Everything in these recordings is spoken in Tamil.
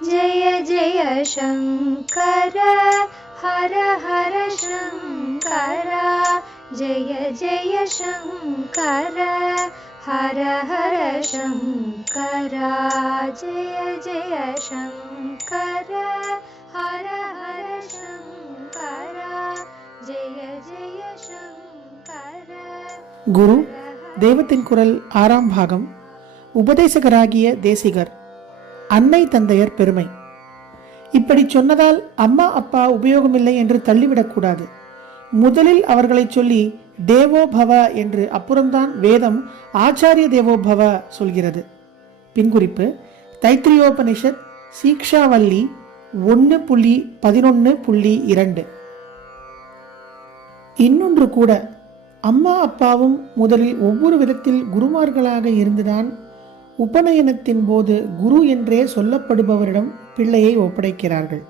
जय जय शङ्कर हर हर शङ्कर जय जय शङ्कर हर हर शङ्कर जय जय शङ्कर हर हर शङ्कर जय जय शङ्कर. குரு தெய்வத்தின் குரல் 6ஆம் பாகம். உபதேசகராகிய தேசிகர். அன்னை தந்தையர் பெருமை. இப்படி சொன்னதால் அம்மா அப்பா உபயோகமில்லை என்று தள்ளிவிடக்கூடாது. முதலில் அவர்களை சொல்லி தேவோ பவ என்று அப்புறம்தான் வேதம் ஆச்சாரிய தேவோ பவ சொல்கிறது. பின்குறிப்பு: தைத்திரியோபனிஷத் சீக்ஷாவல்லி 1.11.2. இன்னொன்று கூட, அம்மா அப்பாவும் முதலில் ஒவ்வொரு விதத்தில் குருமார்களாக இருந்துதான் உபநயனத்தின் போது குரு என்றே சொல்லப்படுபவரிடம் பிள்ளையை ஒப்படைக்கிறார்கள்.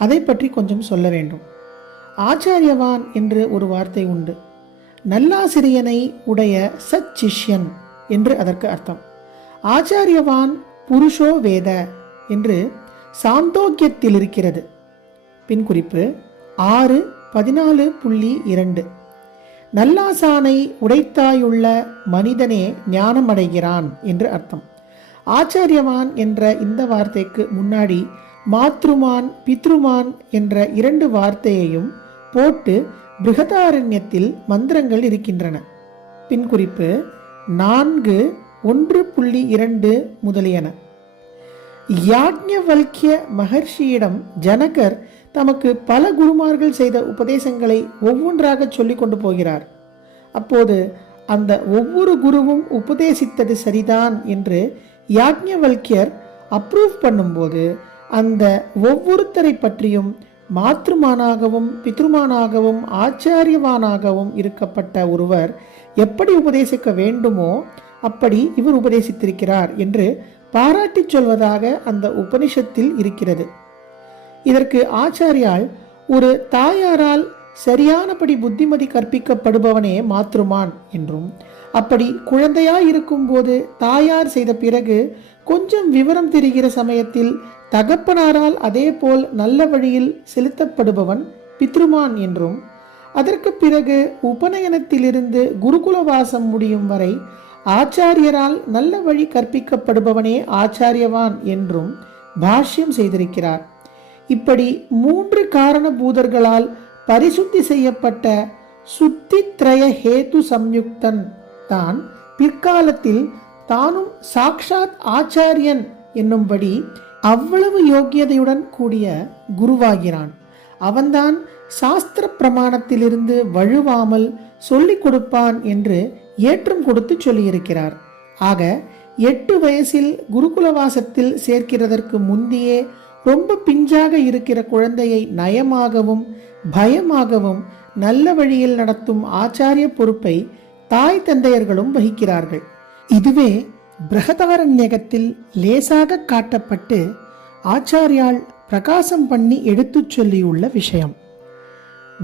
அதை பற்றி கொஞ்சம் சொல்ல வேண்டும். ஆச்சாரியவான் என்று ஒரு வார்த்தை உண்டு. நல்லாசிரியனை உடைய சச்சிஷ்யன் என்று அதற்கு அர்த்தம். ஆச்சாரியவான் புருஷோ வேத என்று சாந்தோக்கியத்தில் இருக்கிறது. பின்குறிப்பு 6.14.2. நல்லாசானை உடைத்தாயுள்ள மனிதனே ஞானம் அடைகிறான் என்று அர்த்தம். ஆச்சாரியவான் என்ற இந்த வார்த்தைக்கு முன்னாடி மாத்ருமான் பித்ருமான் என்ற 2 வார்த்தையையும் போட்டு பிருகதாரண்யத்தில் மந்திரங்கள் இருக்கின்றன. பின்குறிப்பு 4.1.2 முதலியன. யாக்ஞவல்க்ய மகர்ஷியிடம் ஜனகர் தமக்கு பல குருமார்கள் செய்த உபதேசங்களை ஒவ்வொன்றாக சொல்லிக் கொண்டு போகிறார். அப்போது அந்த ஒவ்வொரு குருவும் உபதேசித்தது சரிதான் என்று யாக்ஞவல்க்யர் அப்ரூவ் பண்ணும்போது, அந்த ஒவ்வொருத்தரை பற்றியும் மாத்ருமானாகவும் பித்ருமானாகவும் ஆச்சாரியவானாகவும் இருக்கப்பட்ட ஒருவர் எப்படி உபதேசிக்க வேண்டுமோ அப்படி இவர் உபதேசித்திருக்கிறார் என்று பாராட்டி சொல்வதாக அந்த உபனிஷத்தில் இருக்கிறது. இதற்கு ஆச்சாரியால் ஒரு தாயாரால் சரியானபடி புத்திமதி கற்பிக்கப்படுபவனே மாத்ருமான் என்றும், அப்படி குழந்தையாய் இருக்கும் போது தாயார் செய்த பிறகு கொஞ்சம் விவரம் தெரிகிற சமயத்தில் தகப்பனாரால் அதே போல் நல்ல வழியில் செலுத்தப்படுபவன் பித்ருமான் என்றும், அதற்கு பிறகு உபநயனத்திலிருந்து குருகுலவாசம் முடியும் வரை ஆச்சாரியரால் நல்ல வழி கற்பிக்கப்படுபவனே ஆச்சாரியவான் என்றும் பாஷ்யம் செய்திருக்கிறார். இப்படி 3 காரணபூதர்களால் பரிசுத்தி செய்யப்பட்ட சுத்தித்ரய ஹேது சம்யுக்தன் தான் பிற்காலத்தில் தானும் சாக்ஷாத் ஆச்சாரியன் என்னும்படி அவ்வளவு யோக்கியதையுடன் கூடிய குருவாகிறான். அவன்தான் சாஸ்திர பிரமாணத்திலிருந்து வழுவாமல் சொல்லிக் கொடுப்பான் என்று ஏற்றம் கொடுத்து சொல்லியிருக்கிறார். ஆக 8 வயசில் குருகுலவாசத்தில் சேர்க்கிறதற்கு முந்தியே ரொம்ப பிஞ்சாக இருக்கிற குழந்தையை நயமாகவும் பயமாகவும் நல்ல வழியில் நடத்தும் ஆச்சாரிய பொறுப்பை தாய் தந்தையர்களும் வகிக்கிறார்கள். இதுவே பிருகதாரண்யகத்தில் லேசாக காட்டப்பட்டு ஆச்சாரியால் பிரகாசம் பண்ணி எடுத்துச் சொல்லியுள்ள விஷயம்.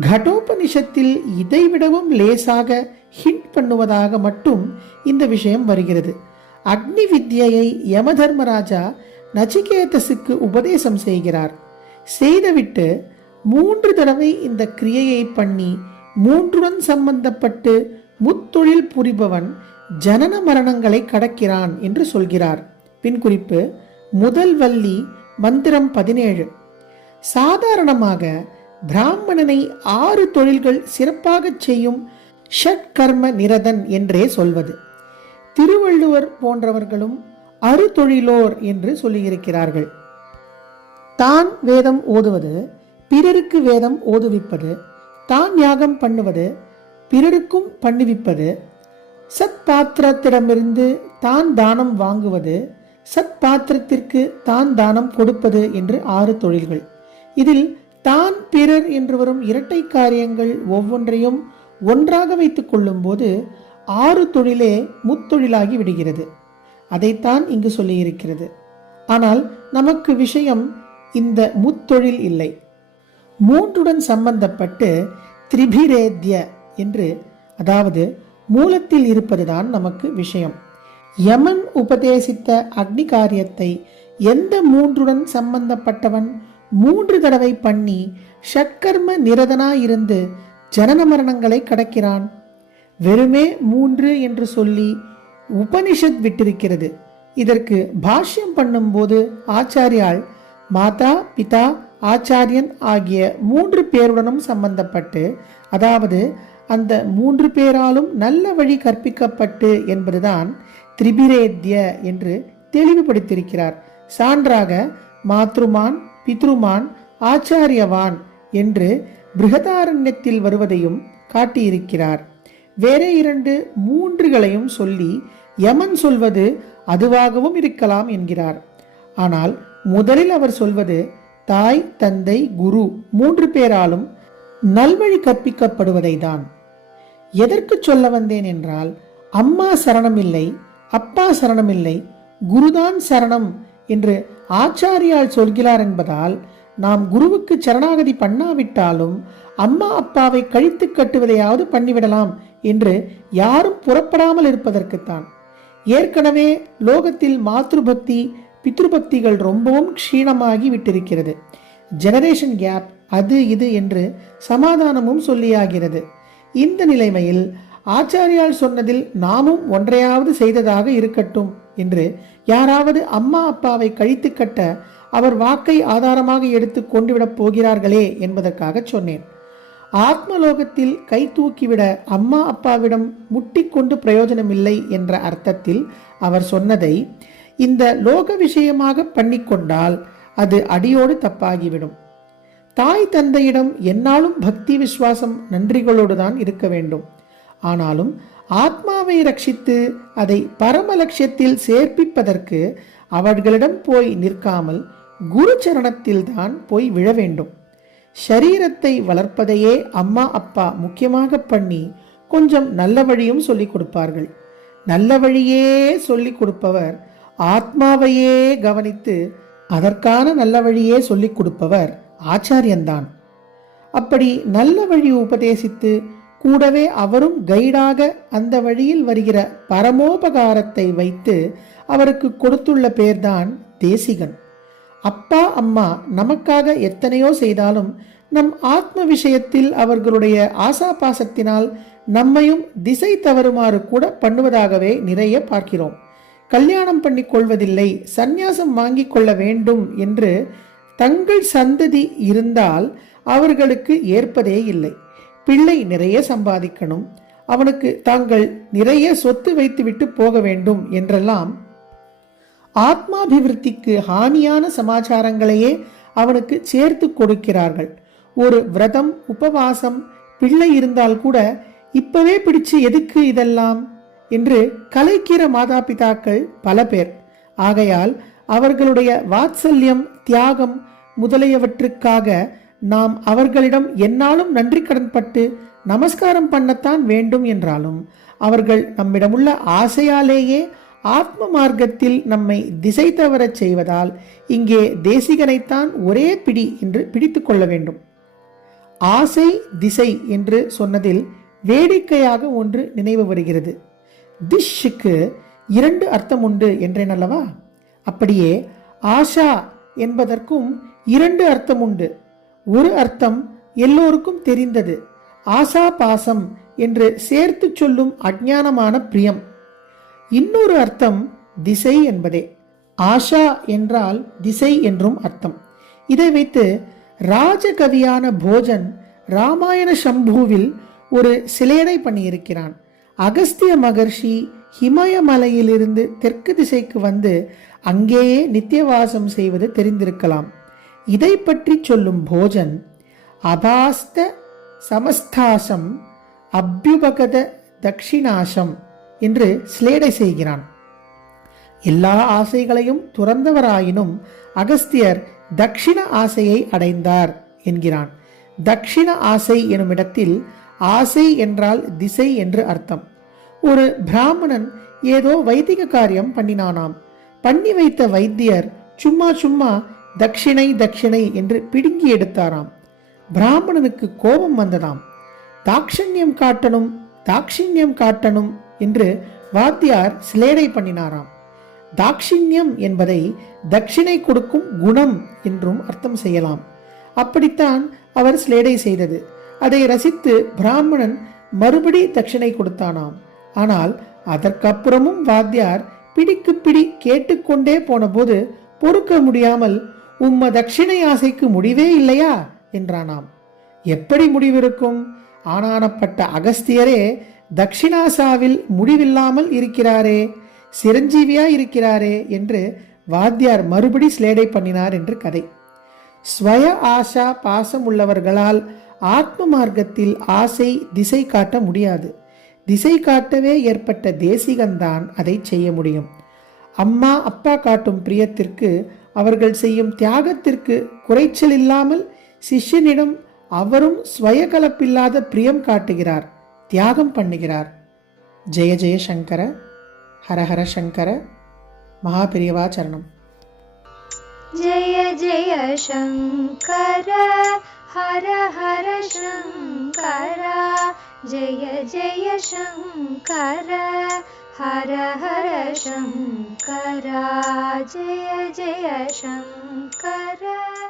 கடோபனிஷத்தில் இதைவிடவும் லேசாக ஹிண்ட் பண்ணுவதாக மட்டும் இந்த விஷயம் வருகிறது. அக்னி வித்யை யமதர்மராஜா நச்சிகேதஸுக்கு உபதேசம் செய்கிறார். செய்துவிட்டு 3 தடவை இந்த கிரியையை பண்ணி 3உடன் சம்பந்தப்பட்டு முத்தொழில் புரிபவன் ஜனன மரணங்களை கடக்கிறான் என்று சொல்கிறார். பின்குறிப்பு முதல் வள்ளி மந்திரம் 17. சாதாரணமாக பிராமணனை 6 தொழில்கள் சிறப்பாக செய்யும் ஷட்கர்ம நிரதன் என்றே சொல்வது. திருவள்ளுவர் போன்றவர்களும் அறுதொழிலோர் என்று சொல்லியிருக்கிறார்கள். தான் வேதம் ஓதுவது, பிறருக்கு வேதம் ஓதுவிப்பது, தான் யாகம் பண்ணுவது, பிறருக்கும் பண்ணுவிப்பது, சத் பாத்திரத்திடமிருந்து தான் தானம் வாங்குவது, சத் பாத்திரத்திற்கு தான் தானம் கொடுப்பது என்று 6 தொழில்கள். இதில் தான் பிறர் என்று வரும் இரட்டை காரியங்கள் ஒவ்வொன்றையும் ஒன்றாக வைத்துக் கொள்ளும் போது 6 தொழிலே முத்தொழிலாகி விடுகிறது. அதைத்தான் இங்கு சொல்லியிருக்கிறது. ஆனால் நமக்கு விஷயம் இந்த முத்தொழில் இல்லை. 3உடன் சம்பந்தப்பட்டு திரிபிரேத்ய என்று, அதாவது மூலத்தில் இருப்பதுதான் நமக்கு விஷயம். யமன் உபதேசித்த அக்னி காரியத்தை எந்த மூன்றுடன் சம்பந்தப்பட்டவன் 3 தடவை பண்ணி ஷட்கர்ம நிரதனாயிருந்து ஜனன மரணங்களை கடக்கிறான்? வெறுமே 3 என்று சொல்லி உபனிஷத் விட்டிருக்கிறது. இதற்கு பாஷ்யம் பண்ணும்போது ஆச்சாரியால் மாதா பிதா ஆச்சாரியன் ஆகிய 3 பேருடனும் சம்பந்தப்பட்டு, அதாவது அந்த 3 பேராலும் நல்ல வழி கற்பிக்கப்பட்டு என்பதுதான் திரிபிரேத்ய என்று தெளிவுபடுத்தியிருக்கிறார். சான்றாக மாத்ருமான் பித்ருமான் ஆச்சாரியவான் என்று பிருகதாரண்யத்தில் வருவதையும் காட்டியிருக்கிறார். வேற 2 3களையும் சொல்லி யமன் சொல்வது அதுவாகவும் இருக்கலாம் என்கிறார். ஆனால் முதலில் அவர் சொல்வது தாய் தந்தை குரு 3 பேராலும் நல்வழி கற்பிக்கப்படுவதை தான். எதற்கு சொல்ல வந்தேன் என்றால், அம்மா சரணமில்லை, அப்பா சரணமில்லை, குருதான் சரணம் என்று ஆச்சாரியால் சொல்கிறார் என்பதால் நாம் குருவுக்கு சரணாகதி பண்ணாவிட்டாலும் அம்மா அப்பாவை கழித்து கட்டுவதையாவது பண்ணிவிடலாம் என்று யாரும் புறப்படாமல் இருப்பதற்குத்தான். ஏற்கனவே லோகத்தில் மாத்ருபக்தி பித்ருபக்திகள் ரொம்பவும் க்ஷீணமாகி விட்டிருக்கிறது. ஜெனரேஷன் கேப் அது இது என்று சமாதானமும் சொல்லியாகிறது. இந்த நிலைமையில் ஆச்சாரியால் சொன்னதில் நாமும் ஒன்றையாவது செய்ததாக இருக்கட்டும் என்று யாராவது அம்மா அப்பாவை கழித்து கட்ட அவர் வாக்கை ஆதாரமாக எடுத்து கொண்டு விடப் போகிறார்களே என்பதற்காக சொன்னேன். ஆத்மலோகத்தில் கை தூக்கிவிட அம்மா அப்பாவிடம் முட்டிக்கொண்டு பிரயோஜனமில்லை என்ற அர்த்தத்தில் அவர் சொன்னதை இந்த லோக விஷயமாக பண்ணிக்கொண்டால் அது அடியோடு தப்பாகிவிடும். தாய் தந்தையிடம் என்னாலும் பக்தி விசுவாசம் நன்றிகளோடு தான் இருக்க வேண்டும். ஆனாலும் ஆத்மாவை ரட்சித்து அதை பரம லட்சியத்தில் சேர்ப்பிப்பதற்கு அவர்களிடம் போய் நிற்காமல் குரு சரணத்தில் தான் போய் விழ வேண்டும். ஷரீரத்தை வளர்ப்பதையே அம்மா அப்பா முக்கியமாக பண்ணி கொஞ்சம் நல்ல வழியும் சொல்லிக் கொடுப்பார்கள். நல்ல வழியே சொல்லிக் கொடுப்பவர் ஆத்மாவையே கவனித்து அதற்கான நல்ல வழியே சொல்லிக் கொடுப்பவர் ஆச்சாரியன்தான். அப்படி நல்ல வழி உபதேசித்து கூடவே அவரும் கைடாக அந்த வழியில் வருகிற பரமோபகாரத்தை வைத்து அவருக்கு கொடுத்துள்ள பேர்தான் தேசிகன். அப்பா அம்மா நமக்காக எத்தனையோ செய்தாலும் நம் ஆத்ம விஷயத்தில் அவர்களுடைய ஆசாபாசத்தினால் நம்மையும் திசை தவறுமாறு கூட பண்ணுவதாகவே நிறைய பார்க்கிறோம். கல்யாணம் பண்ணி கொள்வதில்லை, சந்நியாசம் வாங்கி கொள்ள வேண்டும் என்று தங்கள் சந்ததி இருந்தால் அவர்களுக்கு ஏற்பதே இல்லை. பிள்ளை நிறைய சம்பாதிக்கணும், அவனுக்கு தாங்கள் நிறைய சொத்து வைத்துவிட்டு போக வேண்டும் என்றெல்லாம் ஆத்மாபிவிருத்திக்கு ஹானியான சமாச்சாரங்களையே அவனுக்கு சேர்த்து கொடுக்கிறார்கள். ஒரு விரதம் உபவாசம் பிள்ளை இருந்தால் கூட இப்பவே பிடிச்சு எதுக்கு இதெல்லாம் என்று கலைக்கிற மாதா பிதாக்கள் பல பேர். ஆகையால் அவர்களுடைய வாத்சல்யம் தியாகம் முதலியவற்றுக்காக நாம் அவர்களிடம் என்னாலும் நன்றி கடன்பட்டு நமஸ்காரம் பண்ணத்தான் வேண்டும் என்றாலும் அவர்கள் நம்மிடமுள்ள ஆசையாலேயே ஆத்ம மார்க்கத்தில் நம்மை திசை தவறச் செய்வதால் இங்கே தேசிகனைத்தான் ஒரே பிடி என்று பிடித்து கொள்ள வேண்டும். ஆசை திசை என்று சொன்னதில் வேடிக்கையாக ஒன்று நினைவு வருகிறது. திஷ்ஷுக்கு 2 அர்த்தம் உண்டு என்றேன் அல்லவா? அப்படியே ஆஷா என்பதற்கும் 2 அர்த்தம் உண்டு. ஒரு அர்த்தம் எல்லோருக்கும் தெரிந்தது, ஆசா பாசம் என்று சேர்த்து சொல்லும் அஞ்ஞானமான பிரியம். இன்னொரு அர்த்தம் திசை என்பதே. ஆஷா என்றால் திசை என்றும் அர்த்தம். இதை வைத்து ராஜகவியான போஜன் ராமாயண சம்பூவில் ஒரு சிலேடை பண்ணியிருக்கிறான். அகஸ்திய மகர்ஷி ஹிமயமலையிலிருந்து தெற்கு திசைக்கு வந்து அங்கேயே நித்தியவாசம் செய்வது தெரிந்திருக்கலாம். இதை பற்றி சொல்லும் போஜன் அபாஸ்த சமஸ்தாசம் அபியுபகத தட்சிணாசம் என்று சிலேடை செய்கிறான். எல்லா ஆசைகளையும் துறந்தவராயினும் அகஸ்தியர் தட்சிண ஆசையை அடைந்தார் என்கிறான். தட்சிண ஆசை எனும் இடத்தில் ஆசை என்றால் திசை என்று அர்த்தம். ஒரு பிராமணன் ஏதோ வைதிக காரியம் பண்ணினானாம். பண்ணி வைத்த வைத்தியர் சும்மா சும்மா தட்சிணை தட்சிணை என்று பிடுங்கி எடுத்தாராம். பிராமணனுக்கு கோபம் வந்ததாம். தாட்சண்யம் காட்டணும் தாட்சிண்யம் காட்டணும் என்று வாத்தியார் சிலேடை பண்ணினாராம். தாட்சிண்யம் என்பதை தட்சிணை கொடுக்கும் குணம் என்றும் அர்த்தம் செய்யலாம். அப்படித்தான் அவர் ஸ்லேடை செய்தது. அதை ரசித்து பிராமணன் மறுபடி தட்சிணை கொடுத்தானாம். ஆனால் அதற்கப்புறமும் வாத்தியார் பிடிக்கு பிடி கேட்டுக்கொண்டே போன போது பொறுக்க முடியாமல், உம்ம தட்சிணை ஆசைக்கு முடிவே இல்லையா என்றானாம். எப்படி முடிவிருக்கும்? ஆனானப்பட்ட அகஸ்தியரே தட்சிணாசாவில் முடிவில்லாமல் இருக்கிறாரே, சிரஞ்சீவியா இருக்கிறாரே என்று வாத்தியார் மறுபடி ஸ்லேடை பண்ணினார் என்று கதை. ஸ்வய ஆசா பாசம் உள்ளவர்களால் ஆத்ம மார்க்கத்தில் ஆசை திசை காட்ட முடியாது. திசை காட்டவே ஏற்பட்ட தேசிகன்தான் அதை செய்ய முடியும். அம்மா அப்பா காட்டும் பிரியத்திற்கு, அவர்கள் செய்யும் தியாகத்திற்கு குறைச்சல் இல்லாமல் சிஷ்யனிடம் அவரும் ஸ்வய கலப்பில்லாத பிரியம் காட்டுகிறார், தியாகம் பண்ணுகிறார். ஜெய ஜெய சங்கர, ஹரஹர சங்கர, மகாபிரியவா சரணம். जय जय शङ्कर हर हर शङ्कर, जय जय शङ्कर हर हर शङ्कर, जय जय शङ्कर.